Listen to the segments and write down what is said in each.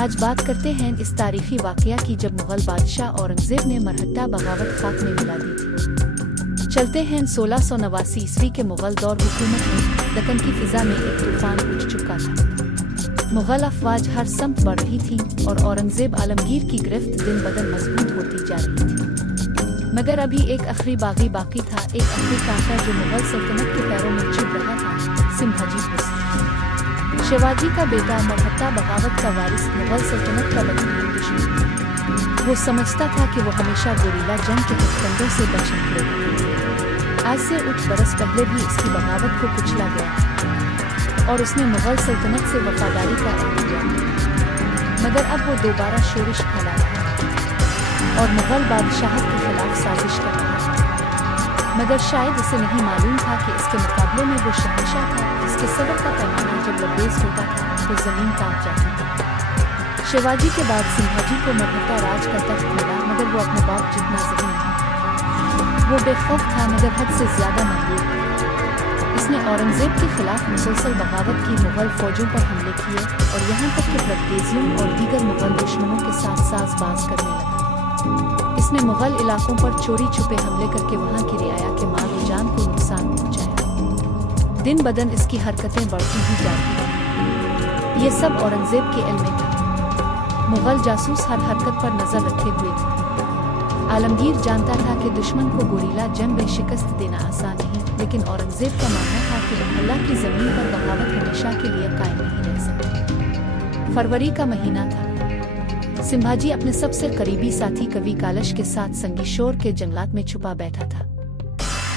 आज बात करते हैं इस तारीखी वाकया की जब मुगल बादशाह औरंगजेब ने मरहट्टा बगावत खाक में मिला दी थी। चलते हैं 1689 ईस्वी के मुगल दौर हुकूमत में दक्कन की फिजा में एक तूफान उठ चुका था। मुगल अफवाज हर समत बढ़ रही थी और औरंगजेब आलमगीर की गिरफ्त दिन बदन मजबूत होती जा रही थी। मगर अभी एक आखिरी बागी बाकी था, एक आखिरी कांटा जो मुगल सल्तनत के पैरों में चुभ रहा था, संभाजी हुसैन। शिवाजी का बेटा मरहट्टा बगावत का वारिस मुगल सल्तनत का बदतरीन दुश्मन। वो समझता था कि वो हमेशा गोरीला जंग के हथकंडों से बच निकलेगा। आज से 8 बरस पहले भी इसकी बगावत को कुचला गया और उसने मुगल सल्तनत से वफादारी का ऐलान किया था। मगर अब वो दोबारा शोरिश फैला रहा है और मुगल बादशाहत के खिलाफ साजिश कर रहा है। मगर शायद इसे नहीं मालूम था कि इसके मुकाबले में वो शहंशाह था जिसके सबर का पैमाना जब लबरेज होता था तो जमीन कांप जाती थी। शिवाजी के बाद संभाजी को मरहट्टा राज का तख्त मिला, मगर वो अपने बाप जितना ज़हीन नहीं। वो बेखौफ था मगर हद से ज्यादा मजबूर। इसने औरंगजेब के खिलाफ मुसलसल बगावत की, मुगल फौजों पर हमले किए और यहाँ तक कि ब्रिटिशियों और दीगर मुगल दुश्मनों के साथ साजबाज करने लगा। इसने मुगल इलाकों पर चोरी छुपे हमले करके वहाँ की रियाया के माल और जान को नुकसान पहुँचाया। दिन बदन इसकी हरकतें बढ़ती ही जाती थी। ये सब औरंगजेब के इल्म में था। मुगल जासूस हर हरकत पर नजर रखे हुए थे। आलमगीर जानता था कि दुश्मन को गोरीला जंग में शिकस्त देना आसान नहीं, लेकिन औरंगजेब का मानना था कि अल्लाह की जमीन पर बगावत हमेशा के लिए कायम नहीं रह सकती। फरवरी का महीना था। संभाजी अपने सबसे करीबी साथी कवि कालश के साथ संगीशोर के जंगलात में छुपा बैठा था।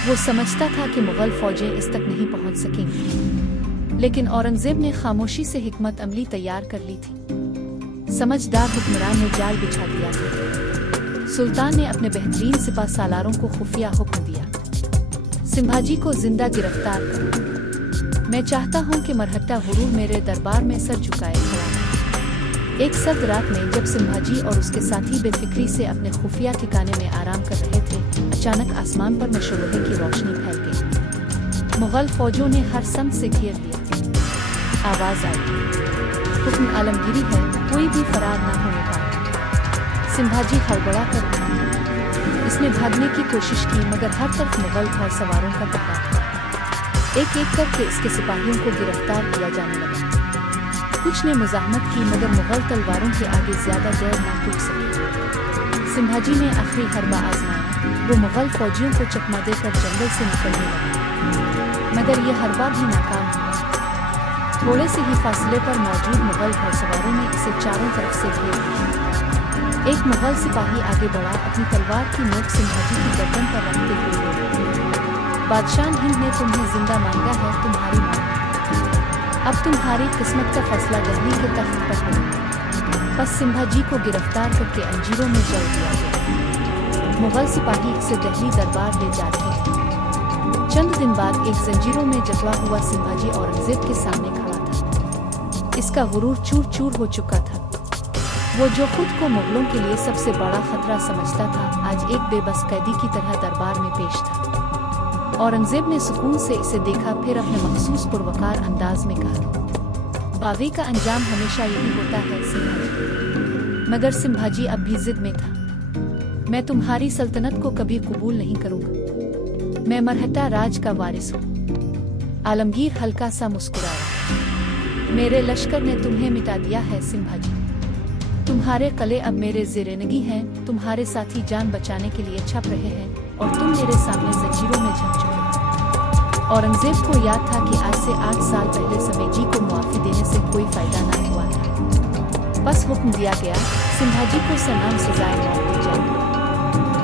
वो समझता था कि मुगल फौजें इस तक नहीं पहुंच सकेंगी, लेकिन औरंगजेब ने खामोशी से हिकमत अमली तैयार कर ली थी। समझदार हुक्मरान ने जाल बिछा दिया था। सुल्तान ने अपने बेहतरीन सिपा सालारों को खुफिया हुक्म दिया, संभाजी को जिंदा गिरफ्तार करो। मैं चाहता हूँ कि मरहट्टा हुरूर मेरे दरबार में सर झुकाए खड़ा। एक सर्द रात में जब संभाजी और उसके साथी बेफिक्री से अपने खुफिया ठिकाने में आराम कर रहे थे, अचानक आसमान पर मशरूहे की रोशनी फैल गई। मुगल फौजों ने हर समत से घेर लिया। आवाज आई, हुक्म आलमगीरी है, कोई भी फरार न होने पाए। संभाजी हड़बड़ा कर उठा। इसने भागने की कोशिश की, मगर हर तरफ मुगल घोड़ सवारों का पहरा था। एक एक करके इसके सिपाहियों को गिरफ्तार किया जाने लगा। कुछ ने मुजाहमत की, मगर मुगल तलवारों के आगे ज्यादा देर न टूट सके। संभाजी ने आखिरी हरबा आजमाया। वो मुगल फौजियों को चकमा देकर जंगल से निकलने लगा, मगर यह हरबा भी नाकाम हुआ। थोड़े से ही फासले पर मौजूद मुगल घोड़सवारों ने इसे चारों तरफ से घेर लिया। एक मुगल सिपाही आगे बढ़ा, अपनी तलवार की नोक संभाजी की गर्दन पर रखते हुए बोला, बादशाह हिंद ने तुम्हें जिंदा मांगा है, तुम्हारी मांग। अब तुम्हारी किस्मत का फैसला दिल्ली के तख्त पर है। बस संभाजी को गिरफ्तार करके अंजीरों में जल दिया गया। मुगल सिपाही इसे दिल्ली दरबार ले जा रहे थे। चंद दिन बाद एक जंजीरों में जकड़ा हुआ संभाजी औरंगजेब के सामने खड़ा था। इसका गुरूर चूर चूर हो चुका था। वो जो खुद को मुगलों के लिए सबसे बड़ा खतरा समझता था, आज एक बेबस कैदी की तरह दरबार में पेश था। औरंगजेब ने सुकून से इसे देखा, फिर अपने मखसूस पुरवकार अंदाज में कहा, बागी का अंजाम हमेशा यही होता है संभाजी। मगर संभाजी अब भी जिद में था। मैं तुम्हारी सल्तनत को कभी कबूल नहीं करूंगा। मैं मरहट्टा राज का वारिस हूँ। आलमगीर हल्का सा मुस्कुराया। मेरे लश्कर ने तुम्हें मिटा दिया है संभाजी। तुम्हारे कले अब मेरे ज़ेरे-नगी हैं। तुम्हारे साथी जान बचाने के लिए छप रहे हैं और तुम मेरे सामने जंजीरों में झक चुके हो। औरंगजेब को याद था कि आज से 8 साल पहले समेजी को मुआफी देने से कोई फायदा न हुआ था। बस हुक्म दिया गया, संभाजी को सनाम सजाए मौत दी जाए।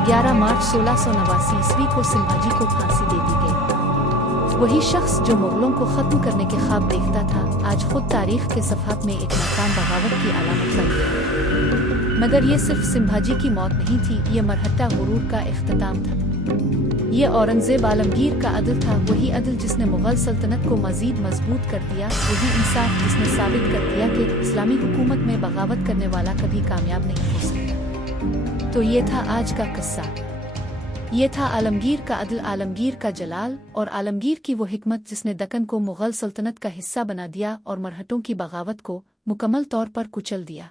11 मार्च 1689 ईस्वी को संभाजी को फांसी दे दी गई। वही शख्स जो मुगलों को खत्म करने के ख्वाब देखता था, आज खुद तारीख के सफ़हात में एक नाकाम बगावत की अलामत बन गया। मगर ये सिर्फ संभाजी की मौत नहीं थी, ये मरहट्टा गुरूर का इख्तिताम था। ये औरंगजेब आलमगीर का अदल था, वही अदल जिसने मुगल सल्तनत को मजीद मजबूत कर दिया, वही इंसाफ जिसने साबित कर दिया कि इस्लामी हुकूमत में बगावत करने वाला कभी कामयाब नहीं हो सकता। तो ये था आज का किस्सा। ये था आलमगीर का अदल, आलमगीर का जलाल और आलमगीर की वो हिकमत जिसने दक्कन को मुगल सल्तनत का हिस्सा बना दिया और मरहटों की बगावत को मुकम्मल तौर पर कुचल दिया।